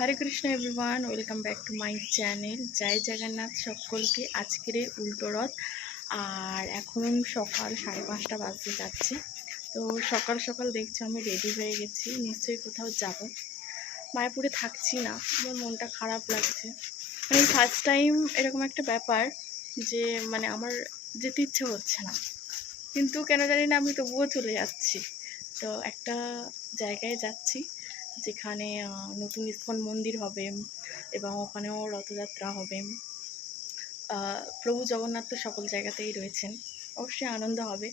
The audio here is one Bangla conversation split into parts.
Hare Krishna everyone welcome back to my channel জয় জগন্নাথ সকলকে আজকের উল্টো রথ। আর এখন সকাল সাড়ে পাঁচটা বাজতে যাচ্ছে। তো সকাল সকাল দেখছি আমি রেডি হয়ে গেছি। নিশ্চয়ই কোথাও যাব। মায়াপুরে থাকছি না। আমার মনটা খারাপ লাগছে। মানে ফার্স্ট টাইম এরকম একটা ব্যাপার যে মানে আমার যেতে ইচ্ছে হচ্ছে না। কিন্তু কেন জানি না আমি তবুও চলে যাচ্ছি। তো একটা জায়গায় যাচ্ছি। যেখানে নতুন ইস্কন মন্দির হবে এবং ওখানেও রথযাত্রা হবে। প্রভু জগন্নাথ তো সকল জায়গাতেই রয়েছেন। অবশ্যই আনন্দ হবে।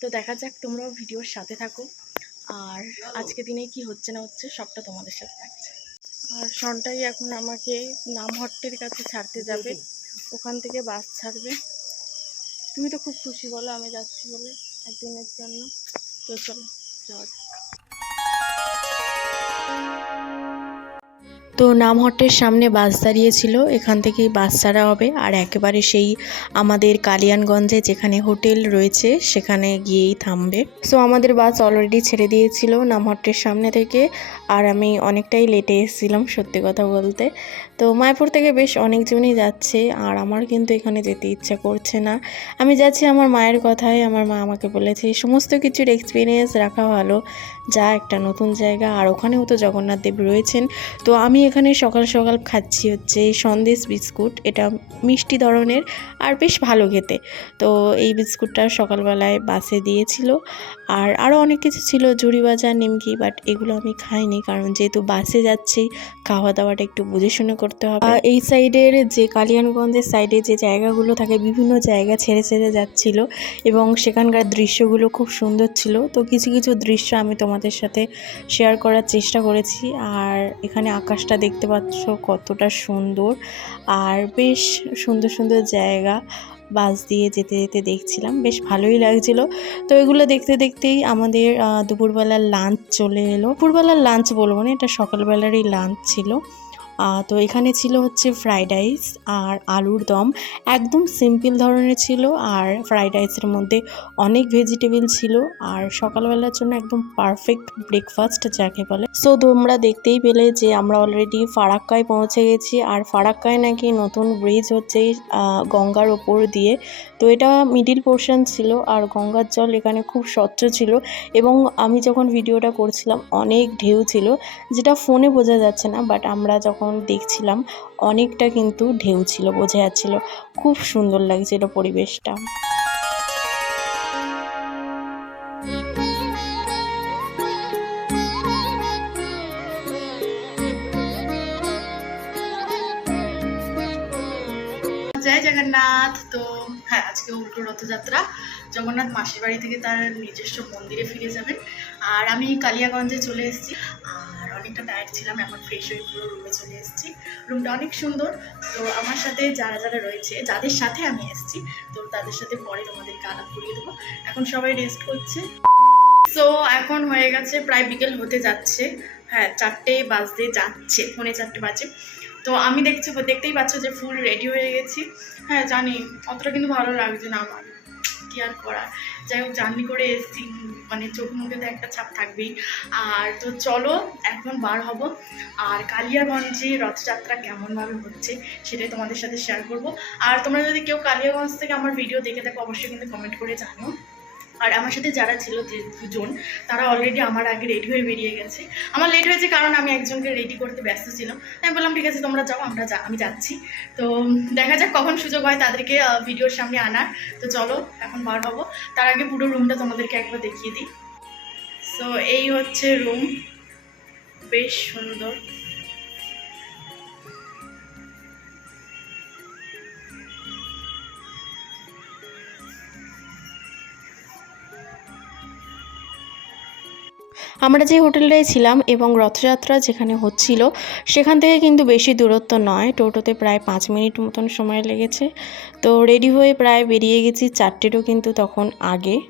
তো দেখা যাক তোমরাও ভিডিওর সাথে থাকো। আর আজকে দিনে কি হচ্ছে না হচ্ছে সবটা তোমাদের সাথে থাকছে। আর সনটাই এখন আমাকে নামহট্টের কাছে ছাড়তে যাবে। ওখান থেকে বাস ছাড়বে। তুমি তো খুব খুশি বলো আমি যাচ্ছি বলে একদিনের জন্য। তো চলো যাওয়া তো নামহট্টের সামনে বাস দাঁড়িয়েছিল, এখান থেকেই বাস ছাড়া হবে। আর একেবারে সেই আমাদের কালিয়ানগঞ্জে যেখানে হোটেল রয়েছে, সেখানে গিয়েই থামবে। সো আমাদের বাস অলরেডি ছেড়ে দিয়েছিল নামহট্টের সামনে থেকে। আর আমি অনেকটাই লেটে এসেছিলাম, সত্যি কথা বলতে। তো মায়াপুর থেকে বেশ অনেকজনই যাচ্ছে, আর আমার কিন্তু এখানে যেতে ইচ্ছা করছে না। আমি যাচ্ছি আমার মায়ের কথায়, আমার মা আমাকে বলেছে সমস্ত কিছুর এক্সপিরিয়েন্স রাখা ভালো। যা একটা নতুন জায়গা, আর ওখানেও তো জগন্নাথ দেব রয়েছেন। তো আমি এখানে সকাল সকাল খাচ্ছি হচ্ছে এই সন্দেশ বিস্কুট। এটা মিষ্টি ধরনের, আর বেশ ভালো খেতে। তো এই বিস্কুটটা সকালবেলায় বাসে দিয়েছিল। আর আরও অনেক কিছু ছিল, ঝুড়ি ভাজা নিমকি বাট এগুলো আমি খাইনি কারণ যেহেতু বাসে যাচ্ছি খাওয়া দাওয়াটা একটু বুঝে শুনে করতে হবে। এই সাইডের যে কালিয়ানগঞ্জের সাইডে যে জায়গাগুলো থাকে, বিভিন্ন জায়গা ছেড়ে ছেড়ে যাচ্ছিল এবং সেখানকার দৃশ্যগুলো খুব সুন্দর ছিল। তো কিছু কিছু দৃশ্য আমি তোমাদের সাথে শেয়ার করার চেষ্টা করেছি আর এখানে আকাশটা দেখতে পাচ্ছ কতটা সুন্দর। আর বেশ সুন্দর সুন্দর জায়গা। বাস দিয়ে যেতে যেতে দেখছিলাম, বেশ ভালোই লাগছিল। তো এগুলো দেখতে দেখতেই আমাদের দুপুরবেলার লাঞ্চ চলে এলো। দুপুরবেলার লাঞ্চ বলব না, এটা সকালবেলারই লাঞ্চ ছিল। তো এখানে ছিল হচ্ছে ফ্রাইড রাইস আর আলুর দম। একদম সিম্পল ধরনের ছিল আর ফ্রাইড রাইসের মধ্যে অনেক ভেজিটেবল ছিল আর সকালবেলার জন্য একদম পারফেক্ট ব্রেকফাস্ট যাকে বলে। সো তোমরা দেখতেই পেলে যে আমরা অলরেডি ফারাক্কায় পৌঁছে গেছি আর ফারাক্কায় নাকি নতুন ব্রিজ হচ্ছে গঙ্গার ওপর দিয়ে। তো এটা মিডিল পোর্শান ছিল আর গঙ্গার জল এখানে খুব স্বচ্ছ ছিল এবং আমি যখন ভিডিওটা করছিলাম অনেক ঢেউ ছিল, যেটা ফোনে বোঝা যাচ্ছে না বাট আমরা যখন দেখছিলাম অনেকটা কিন্তু ঢেউ ছিল, বোঝা যাচ্ছিল। খুব সুন্দর লাগছিল পরিবেশটা। আজকে উল্টো রথযাত্রা। জগন্নাথ মাসির বাড়ি থেকে তার নিজস্ব মন্দিরে ফিরে যাবেন। আর আমি কালিয়াগঞ্জে চলে এসেছি। আর অনেকটা টায়ার্ড ছিলাম, এখন ফ্রেশ হয়ে পুরো রুমে চলে এসেছি। রুমটা অনেক সুন্দর। তো আমার সাথে যারা যারা রয়েছে, যাদের সাথে আমি এসেছি, তো তাদের সাথে পরে তোমাদেরকে আলাপ করিয়ে দেবো। এখন সবাই রেস্ট করছে। তো এখন হয়ে গেছে, প্রায় বিকেল হতে যাচ্ছে। হ্যাঁ চারটে বাজতে যাচ্ছে, পৌনে চারটে বাজে। তো আমি দেখছি, দেখতেই পাচ্ছ যে ফুল রেডি হয়ে গেছি। হ্যাঁ জানি, অতটা কিন্তু ভালো লাগছে না আমার। কি আর করার? যাই হোক জার্নি করে এসেছি মানে চোখ মুখে তো একটা ছাপ থাকবেই। আর তো চলো, এখন বার হব। আর কালিয়াগঞ্জে রথযাত্রা কেমনভাবে হচ্ছে, সেটাই তোমাদের সাথে শেয়ার করব। আর তোমরা যদি কেউ কালিয়াগঞ্জ থেকে আমার ভিডিও দেখে থাকো, অবশ্যই কিন্তু কমেন্ট করে জানো। আর আমার সাথে যারা ছিল যে দুজন, তারা অলরেডি আমার আগে রেডি হয়ে বেরিয়ে গেছে। আমার লেট হয়েছে কারণ আমি একজনকে রেডি করতে ব্যস্ত ছিলাম। আমি বললাম, ঠিক আছে, তোমরা যাও, আমরা যা, আমি যাচ্ছি। তো দেখা যাক কখন সুযোগ হয় তাদেরকে ভিডিওর সামনে আনার। তো চলো, এখন বার হব। তার আগে পুরো রুমটা তোমাদেরকে একবার দেখিয়ে দিই। সো এই হচ্ছে রুম বেশ সুন্দর। আমরা যে হোটেলটায় ছিলাম এবং রথযাত্রা যেখানে হচ্ছিল, সেখান থেকে কিন্তু বেশি দূরত্ব নয়। টোটোতে প্রায় পাঁচ মিনিট মতন সময় লেগেছে। তো রেডি হয়ে প্রায় বেরিয়ে গেছি চারটেরও কিন্তু তখন আগে।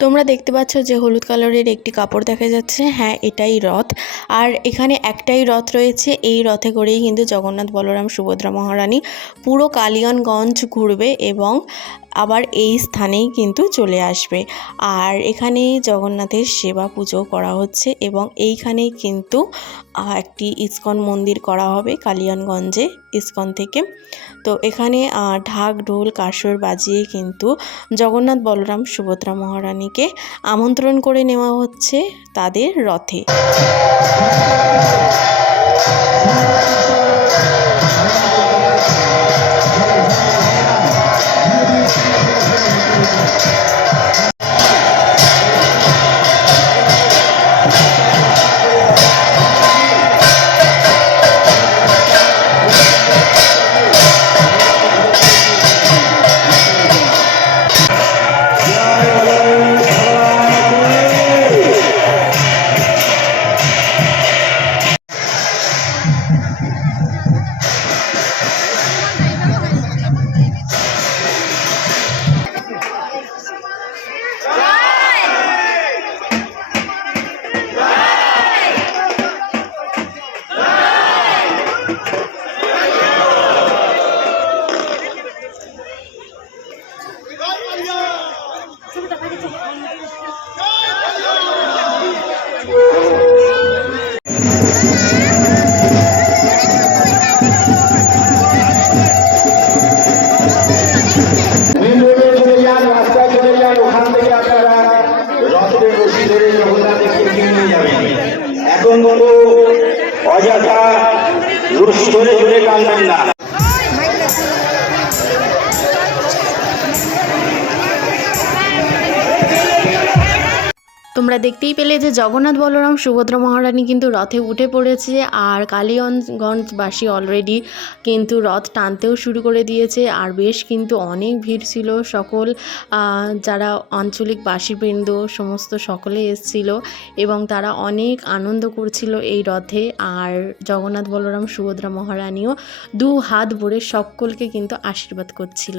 তোমরা দেখতে পাচ্ছ যে হলুদ কালারের একটি কাপড় দেখা যাচ্ছে। হ্যাঁ এটাই রথ। আর এখানে একটাই রথ রয়েছে। এই রথে করেই কিন্তু জগন্নাথ বলরাম সুভদ্রা মহারানী পুরো কালিয়ানগঞ্জ ঘুরবে এবং আবার এই স্থানেই কিন্তু চলে আসবে। আর এখানে জগন্নাথের সেবা পুজো করা হচ্ছে এবং এইখানেই কিন্তু একটি ইস্কন মন্দির করা হবে কালিয়ানগঞ্জে, ইস্কন থেকে। তো এখানে ঢাক, ঢোল, কাসর বাজিয়ে কিন্তু জগন্নাথ বলরাম সুভদ্রা মহারানীকে আমন্ত্রণ করে নেওয়া হচ্ছে তাদের রথে। তোমরা দেখতেই পেলে যে জগন্নাথ বলরাম, সুভদ্রা মহারানী কিন্তু রথে উঠে পড়েছে আর কালীগঞ্জবাসী অলরেডি কিন্তু রথ টানতেও শুরু করে দিয়েছে। আর বেশ কিন্তু অনেক ভিড় ছিল। সকল যারা আঞ্চলিক বাসীবৃন্দ সমস্ত সকলে এসেছিল এবং তারা অনেক আনন্দ করছিল এই রথে। আর জগন্নাথ বলরাম, সুভদ্রা মহারানীও দু হাত ভরে সকলকে কিন্তু আশীর্বাদ করছিল।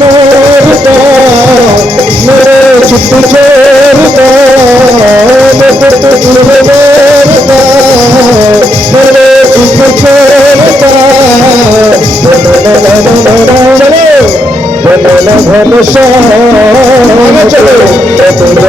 मोरता मेरे चिट्टी चोरता मैं चिट्टी तेरे मोरता मेरे चिट्टी चोरता बनना घन श्याम चलो बनना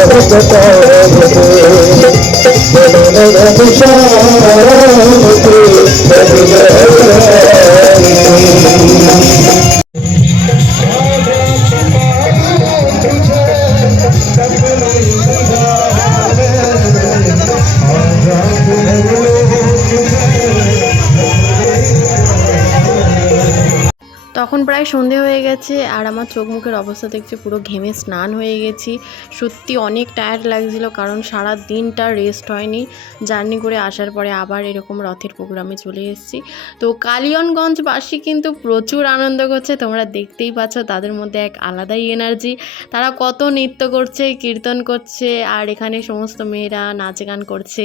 প্রায় সন্ধে হয়ে গেছে আর আমার চোখ মুখের অবস্থা দেখছে পুরো ঘেমে স্নান হয়ে গেছি। সত্যি অনেক টায়ার্ড লাগছিল কারণ সারা দিনটা রেস্ট হয়নি। জার্নি করে আসার পরে আবার এরকম রথের প্রোগ্রামে চলে এসেছি। তো কালিয়নগঞ্জবাসী কিন্তু প্রচুর আনন্দ করছে। তোমরা দেখতেই পাচ্ছ তাদের মধ্যে এক আলাদাই এনার্জি তারা কত নৃত্য করছে, কীর্তন করছে আর এখানে সমস্ত মেয়েরা নাচ গান করছে।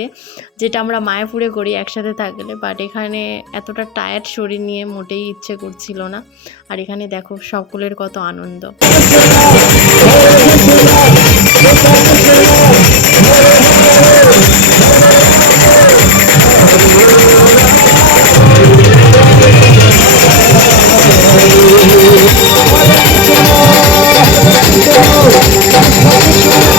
যেটা আমরা মায়াপুরে করি একসাথে থাকলে। বাট এখানে এতটা টায়ার্ড শরীর নিয়ে মোটেই ইচ্ছে করছিল না। আর এখানে দেখো সকলের কত আনন্দ। Oh,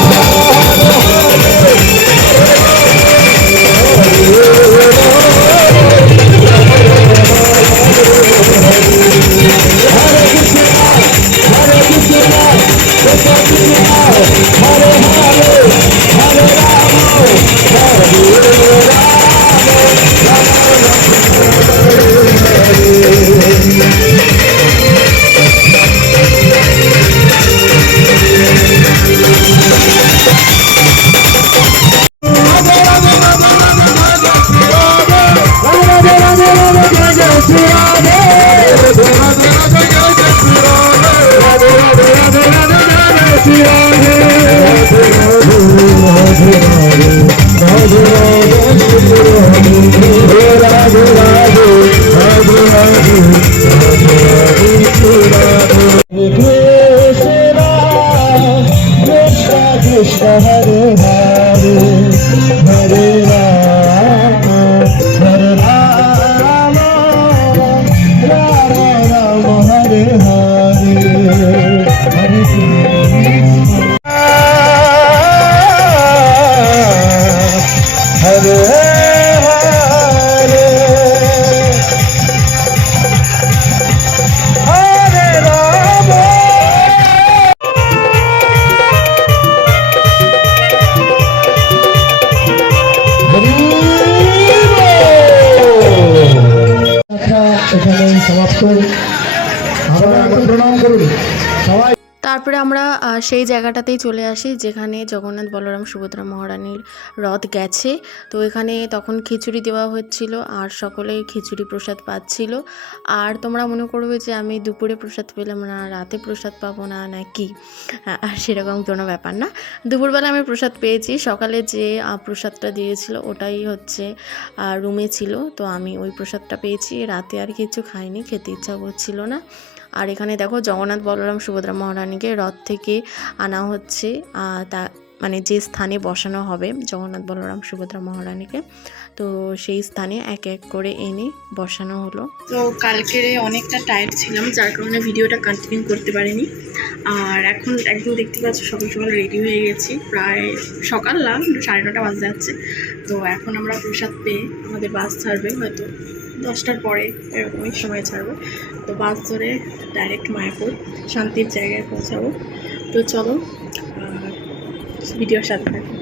তারপরে আমরা সেই জায়গাটাতেই চলে আসি যেখানে জগন্নাথ বলরাম সুভদ্রা মহারানীর রথ গেছে। তো এখানে তখন খিচুড়ি দেওয়া হচ্ছিল আর সকলে খিচুড়ি প্রসাদ পাচ্ছিল। আর তোমরা মনে করবে যে আমি দুপুরে প্রসাদ পেলাম না, রাতে প্রসাদ পাবো না না কি? সেরকম কোনো ব্যাপার না। দুপুরবেলা আমি প্রসাদ পেয়েছি। সকালে যে প্রসাদটা দিয়েছিল ওটাই হচ্ছে রুমে ছিল। তো আমি ওই প্রসাদটা পেয়েছি। রাতে আর কিছু খাইনি, খেতে ইচ্ছা করছিল না। আর এখানে দেখো জগন্নাথ বলরাম সুভদ্রা মহারানীকে রথ থেকে আনা হচ্ছে তা মানে যে স্থানে বসানো হবে জগন্নাথ বলরাম সুভদ্রা মহারানীকে। তো সেই স্থানে এক এক করে এনে বসানো হলো। তো কালকে অনেকটা টায়ার্ড ছিলাম, যার কারণে ভিডিওটা কন্টিনিউ করতে পারিনি। আর এখন একদম দেখতে পাচ্ছ সকাল সকাল রেডি হয়ে গেছি। প্রায় সকাল না, সাড়ে নটা বাজে যাচ্ছে। তো এখন আমরা প্রসাদ পেয়ে আমাদের বাস ছাড়বে হয়তো। দশটার পরে এরকমই সময় ছাড়বো। তো বাস ধরে ডাইরেক্ট মায়াপুর, শান্তির জায়গায় পৌঁছাবো। তো চলো ভিডিওর সাথে থাকো।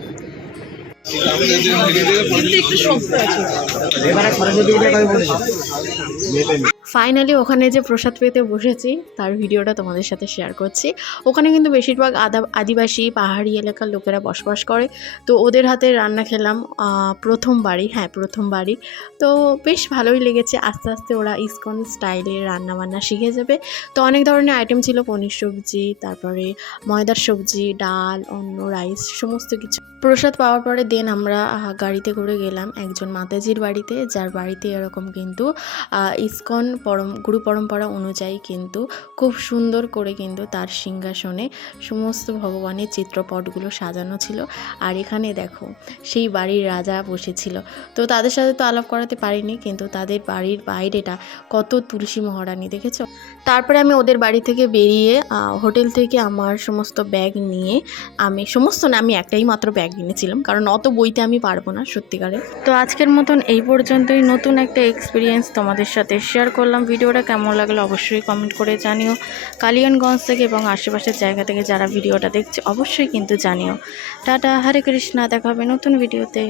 ফাইনালি ওখানে যে প্রসাদ পেতে বসেছি তার ভিডিওটা তোমাদের সাথে শেয়ার করছি। ওখানে কিন্তু বেশিরভাগ আদা আদিবাসী পাহাড়ি এলাকার লোকেরা বসবাস করে। তো ওদের হাতে রান্না খেলাম আহ, প্রথমবারই হ্যাঁ প্রথমবারই তো বেশ ভালোই লেগেছে আস্তে আস্তে ওরা ইসকন স্টাইলের রান্না বান্না শিখে যাবে। তো অনেক ধরনের আইটেম ছিল পনির সবজি তারপরে ময়দার সবজি ডাল অন্য রাইস সমস্ত কিছু। প্রসাদ পাওয়ার পরে দেন আমরা গাড়িতে করে গেলাম একজন মাতাজির বাড়িতে যার বাড়িতে এরকম কিন্তু ইসকন পরম, গুরু পরম্পরা অনুযায়ী কিন্তু খুব সুন্দর করে কিন্তু তার সিংহাসনে সমস্ত ভগবানের চিত্রপটগুলো সাজানো ছিল। আর এখানে দেখো, সেই বাড়ির রাজা বসেছিল। তো তাদের সাথে তো আলাপ করাতে পারিনি, কিন্তু তাদের বাড়ির বাইরেটা কত তুলসী মহারানী, দেখেছ? তারপরে আমি ওদের বাড়ি থেকে বেরিয়ে হোটেল থেকে আমার সমস্ত ব্যাগ নিয়ে আমি, সমস্ত না, আমি একটাই মাত্র ব্যাগ কিনেছিলাম কারণ অত বইতে আমি পারব না, সত্যিকারে। তো আজকের মতন এই পর্যন্তই। নতুন একটা এক্সপিরিয়েন্স তোমাদের সাথে শেয়ার করলাম ভিডিওটা কেমন লাগল অবশ্যই কমেন্ট করে জানিও। কালিয়ানগঞ্জ থেকে এবং আশেপাশের জায়গা থেকে যারা ভিডিওটা দেখছে, অবশ্যই কিন্তু জানিও। টাটা, হরে কৃষ্ণা দেখাবে নতুন ভিডিওতে